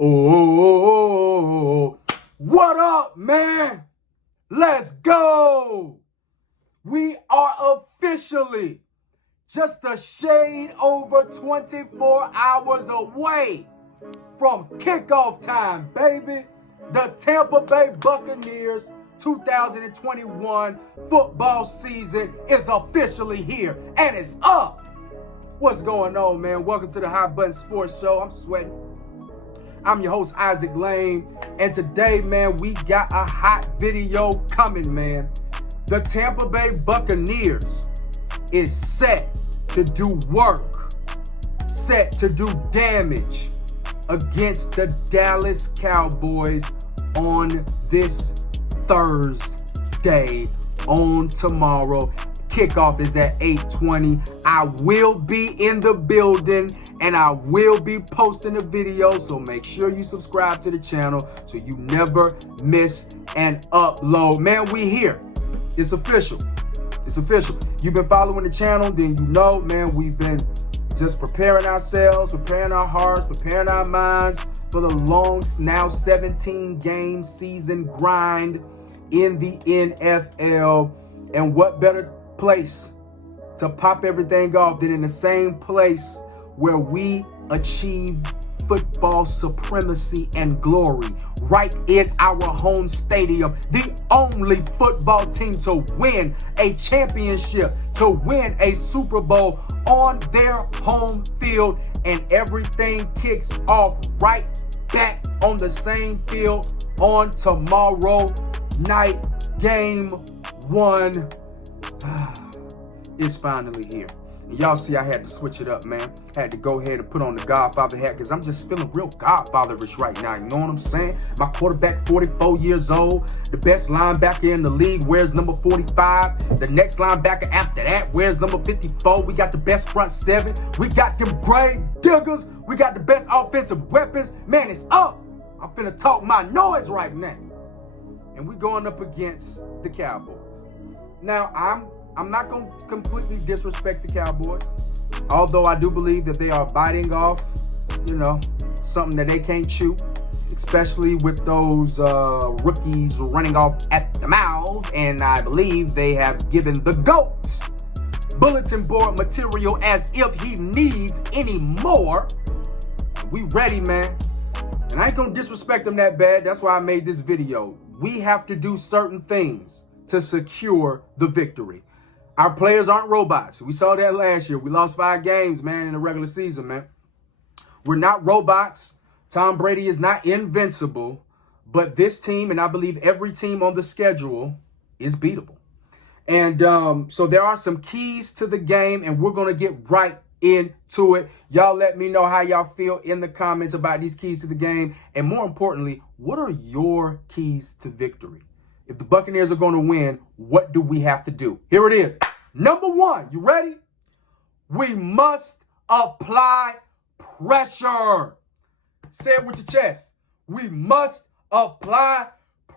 Oh, what up, man? Let's go. We are officially just a shade over 24 hours away from kickoff time, baby. The Tampa Bay Buccaneers 2021 football season is officially here, and it's up. What's going on, man? Welcome to the Hot Button Sports Show. I'm sweating. I'm your host, Isaac Lane, and today, man, we got a hot video coming, man. The Tampa Bay Buccaneers is set to do work, set to do damage against the Dallas Cowboys on this Thursday, on tomorrow. Kickoff is at 8:20. I will be in the building and I will be posting a video, so make sure you subscribe to the channel so you never miss an upload. Man, we here. It's official. It's official. You've been following the channel, then you know, man, we've been just preparing ourselves, preparing our hearts, preparing our minds for the long, now 17-game season grind in the NFL. And what better place to pop everything off than in the same place where we achieve football supremacy and glory, right in our home stadium. The only football team to win a championship, to win a Super Bowl on their home field, and everything kicks off right back on the same field on tomorrow night. Game 1 is finally here. And y'all see I had to switch it up, man. Had to go ahead and put on the Godfather hat because I'm just feeling real Godfatherish right now. You know what I'm saying? My quarterback, 44 years old. The best linebacker in the league wears number 45. The next linebacker after that wears number 54. We got the best front seven. We got them grave diggers. We got the best offensive weapons. Man, it's up. I'm finna talk my noise right now. And we going up against the Cowboys. Now, I'm not going to completely disrespect the Cowboys, although I do believe that they are biting off, something that they can't chew, especially with those rookies running off at the mouth. And I believe they have given the GOAT bulletin board material as if he needs any more. We ready, man. And I ain't going to disrespect them that bad. That's why I made this video. We have to do certain things to secure the victory. Our players aren't robots. We saw that last year. We lost 5 games, man, in the regular season, man. We're not robots. Tom Brady is not invincible. But this team, and I believe every team on the schedule, is beatable. And so there are some keys to the game, and we're going to get right into it. Y'all let me know how y'all feel in the comments about these keys to the game. And more importantly, what are your keys to victory? If the Buccaneers are going to win, what do we have to do? Here it is. Number 1, you ready? We must apply pressure. Say it with your chest. We must apply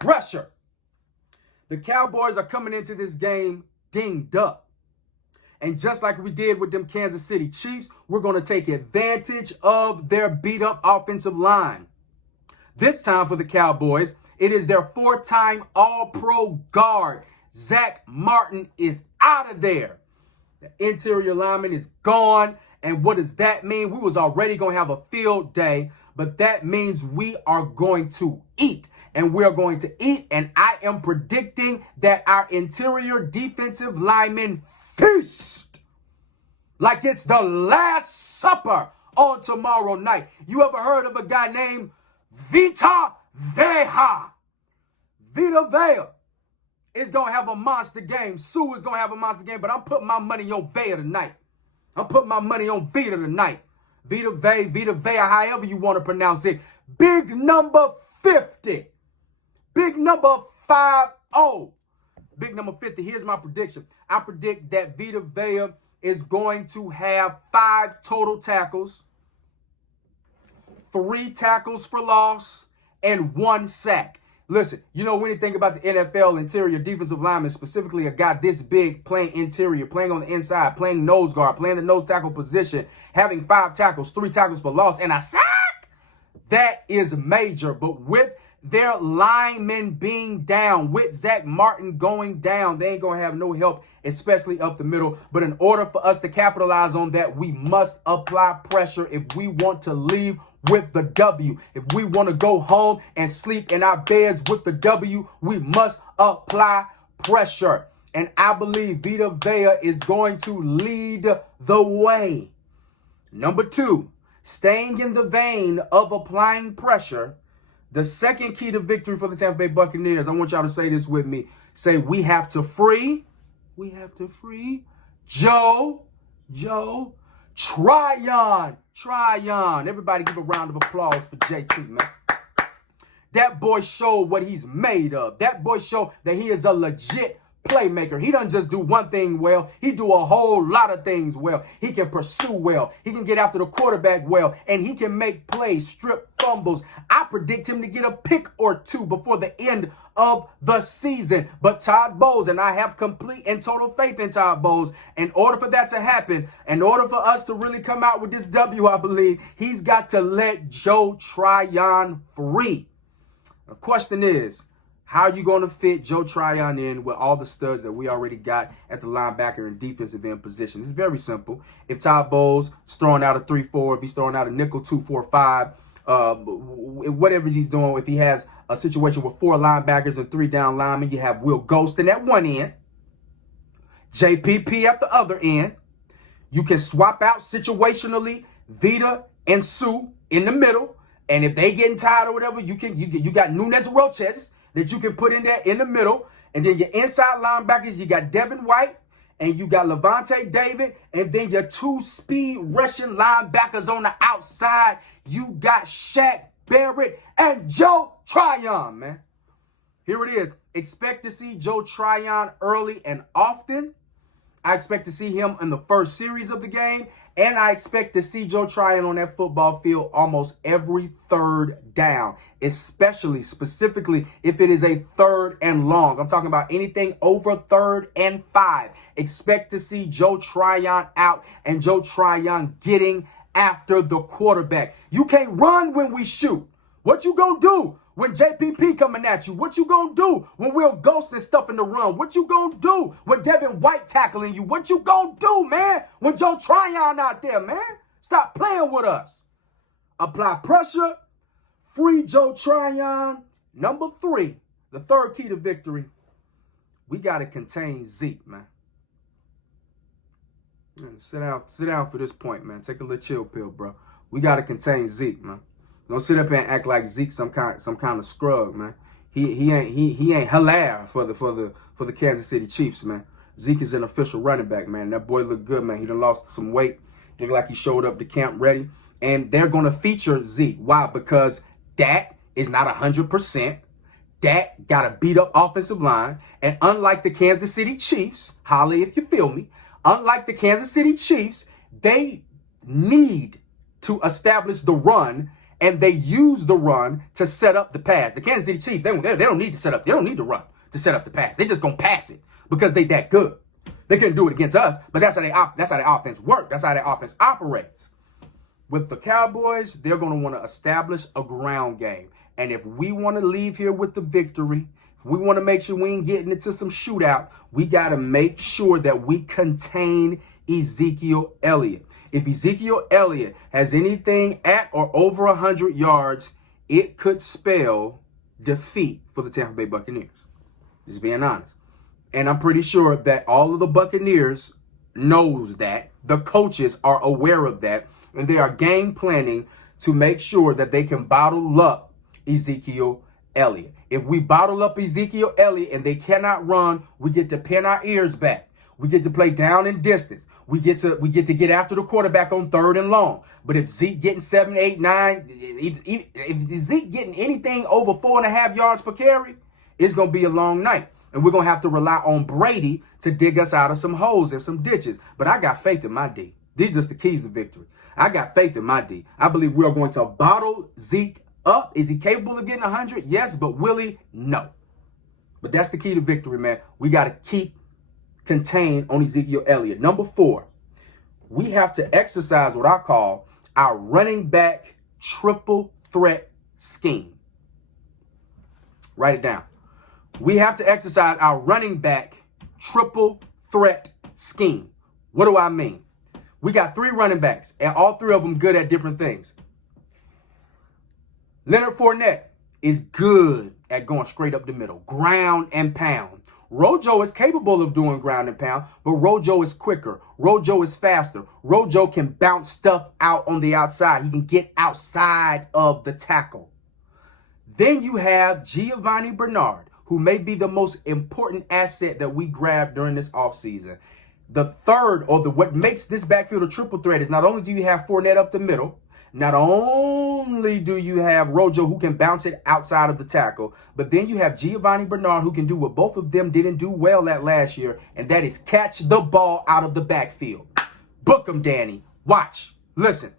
pressure. The Cowboys are coming into this game dinged up. And just like we did with them Kansas City Chiefs, we're going to take advantage of their beat-up offensive line. This time for the Cowboys, it is their 4-time All-Pro guard. Zach Martin is out of there. The interior lineman is gone. And what does that mean? We was already going to have a field day, but that means we are going to eat. And we're going to eat, and I am predicting that our interior defensive linemen feast like it's the Last Supper on tomorrow night. You ever heard of a guy named Vita Vea? Vita Vea is going to have a monster game. Sue is going to have a monster game, but I'm putting my money on Vea tonight. I'm putting my money on Vita tonight. Vita Vea, however you want to pronounce it. Big number 50. Big number 50. Big number 50. Here's my prediction. I predict that Vita Vea is going to have 5 total tackles, 3 tackles for loss, and 1 sack. Listen, you know anything about the NFL interior defensive lineman, specifically a guy this big playing interior, playing on the inside, playing nose guard, playing the nose tackle position, having 5 tackles, 3 tackles for loss, and a sack? That is major. But with their linemen being down, with Zach Martin going down, they ain't going to have no help, especially up the middle. But in order for us to capitalize on that, we must apply pressure if we want to leave with the W. If we want to go home and sleep in our beds with the W, we must apply pressure. And I believe Vita Vea is going to lead the way. Number 2, staying in the vein of applying pressure, the second key to victory for the Tampa Bay Buccaneers, I want y'all to say this with me. Say, we have to free Joe Tryon. Everybody give a round of applause for JT, man. That boy showed what he's made of. That boy showed that he is a legit playmaker. He doesn't just do one thing well. He do a whole lot of things well. He can pursue well. He can get after the quarterback well. And he can make plays, strip fumbles. I predict him to get a pick or 2 before the end of the season. But Todd Bowles, and I have complete and total faith in Todd Bowles, in order for that to happen, in order for us to really come out with this W, I believe, he's got to let Joe Tryon free. The question is, how are you going to fit Joe Tryon in with all the studs that we already got at the linebacker and defensive end position? It's very simple. If Todd Bowles is throwing out a 3-4, if he's throwing out a nickel 2-4-5, whatever he's doing, if he has a situation with 4 linebackers and 3 down linemen, you have Will Golston at one end, JPP at the other end. You can swap out situationally Vita and Sue in the middle. And if they getting tired or whatever, you got Nunez Roches that you can put in there in the middle. And then your inside linebackers, you got Devin White and you got Levante David. And then your 2 speed rushing linebackers on the outside. You got Shaq Barrett and Joe Tryon, man. Here it is. Expect to see Joe Tryon early and often. I expect to see him in the first series of the game. And I expect to see Joe Tryon on that football field almost every third down, specifically if it is a 3rd and long. I'm talking about anything over 3rd and 5. Expect to see Joe Tryon out and Joe Tryon getting after the quarterback. You can't run when we shoot. What you gonna do when JPP coming at you? What you gonna do when Will Golston stuff in the run? What you gonna do when Devin White tackling you? What you gonna do, man, when Joe Tryon out there, man? Stop playing with us. Apply pressure. Free Joe Tryon. Number 3, the 3rd key to victory. We got to contain Zeke, man. Sit down for this point, man. Take a little chill pill, bro. We got to contain Zeke, man. Don't sit up and act like Zeke some kind of scrub, man. He ain't hilaire for the Kansas City Chiefs, man. Zeke is an official running back, man. That boy look good, man. He done lost some weight. Look like he showed up to camp ready. And they're gonna feature Zeke. Why? Because Dak is not 100%. Dak got a beat up offensive line. And unlike the Kansas City Chiefs, Holly, if you feel me, unlike the Kansas City Chiefs, they need to establish the run. And they use the run to set up the pass. The Kansas City Chiefs, they don't need to set up. They don't need to run to set up the pass. They just gonna pass it because they that good. They couldn't do it against us, but that's how the offense works. That's how the offense operates. With the Cowboys, they're gonna want to establish a ground game. And if we want to leave here with the victory, if we want to make sure we ain't getting into some shootout, we got to make sure that we contain Ezekiel Elliott. If Ezekiel Elliott has anything at or over 100 yards, it could spell defeat for the Tampa Bay Buccaneers. Just being honest. And I'm pretty sure that all of the Buccaneers knows that. The coaches are aware of that. And they are game planning to make sure that they can bottle up Ezekiel Elliott. If we bottle up Ezekiel Elliott and they cannot run, we get to pin our ears back. We get to play down and distance. We get to get after the quarterback on 3rd and long. But if Zeke getting 7, 8, 9, if Zeke getting anything over 4.5 yards per carry, it's going to be a long night. And we're going to have to rely on Brady to dig us out of some holes and some ditches. But I got faith in my D. These are just the keys to victory. I got faith in my D. I believe we are going to bottle Zeke up. Is he capable of getting 100? Yes, but will he? No. But that's the key to victory, man. We got to keep contained on Ezekiel Elliott. Number 4, we have to exercise what I call our running back triple threat scheme. Write it down. We have to exercise our running back triple threat scheme. What do I mean? We got 3 running backs, and all 3 of them good at different things. Leonard Fournette is good at going straight up the middle, ground and pound. Rojo is capable of doing ground and pound, but Rojo is quicker. Rojo is faster. Rojo can bounce stuff out on the outside. He can get outside of the tackle. Then you have Giovanni Bernard, who may be the most important asset that we grabbed during this offseason. The third, or what makes this backfield a triple threat, is not only do you have Fournette up the middle, not only do you have Rojo who can bounce it outside of the tackle, but then you have Giovanni Bernard who can do what both of them didn't do well at last year, and that is catch the ball out of the backfield. Book him, Danny. Watch. Listen.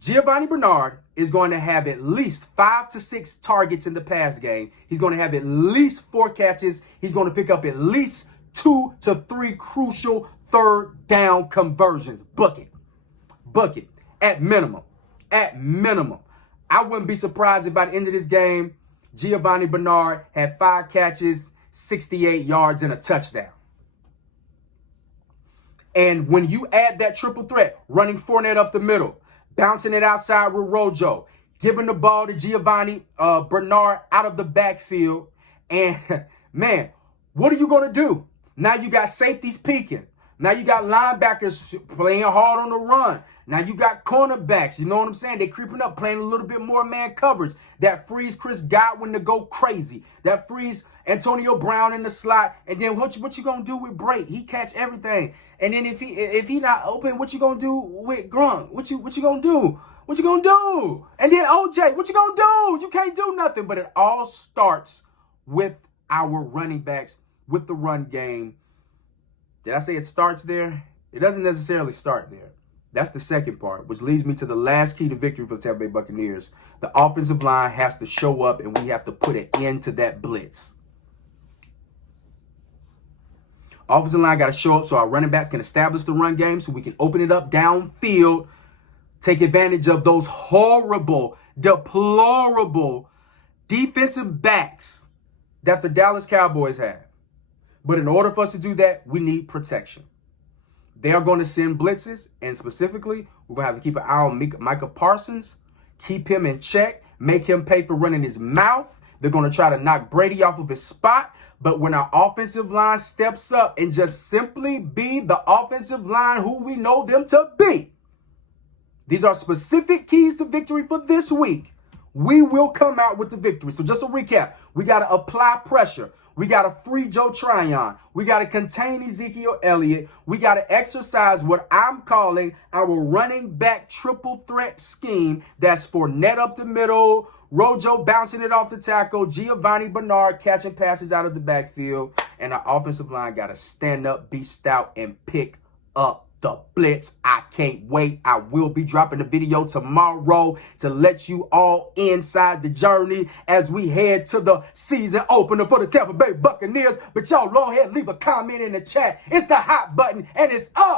Giovanni Bernard is going to have at least 5 to 6 targets in the pass game. He's going to have at least 4 catches. He's going to pick up at least 2 to 3 crucial third down conversions. Book it. Book it. At minimum. At minimum. I wouldn't be surprised if by the end of this game, Giovanni Bernard had 5 catches, 68 yards, and a touchdown. And when you add that triple threat, running Fournette up the middle, bouncing it outside with Rojo, giving the ball to Giovanni Bernard out of the backfield, and man, what are you going to do? Now you got safeties peeking. Now you got linebackers playing hard on the run. Now you got cornerbacks, you know what I'm saying? They creeping up, playing a little bit more man coverage. That frees Chris Godwin to go crazy. That frees Antonio Brown in the slot. And then what you gonna do with Bray? He catch everything. And then if he not open, what you gonna do with Gronk? What you gonna do? What you gonna do? And then OJ, what you gonna do? You can't do nothing. But it all starts with our running backs, with the run game. Did I say it starts there? It doesn't necessarily start there. That's the second part, which leads me to the last key to victory for the Tampa Bay Buccaneers. The offensive line has to show up, and we have to put an end to that blitz. Offensive line got to show up so our running backs can establish the run game, so we can open it up downfield, take advantage of those horrible, deplorable defensive backs that the Dallas Cowboys have. But in order for us to do that, we need protection. They are going to send blitzes, and specifically, we're going to have to keep an eye on Micah Parsons, keep him in check, make him pay for running his mouth. They're going to try to knock Brady off of his spot. But when our offensive line steps up and just simply be the offensive line who we know them to be, these are specific keys to victory for this week. We will come out with the victory. So just a recap, we got to apply pressure. We got to free Joe Tryon. We got to contain Ezekiel Elliott. We got to exercise what I'm calling our running back triple threat scheme. That's Fournette up the middle, Rojo bouncing it off the tackle, Giovanni Bernard catching passes out of the backfield, and our offensive line got to stand up, be stout, and pick up the blitz. I can't wait. I will be dropping a video tomorrow to let you all inside the journey as we head to the season opener for the Tampa Bay Buccaneers. But y'all go ahead and leave a comment in the chat. It's the hot button and it's up.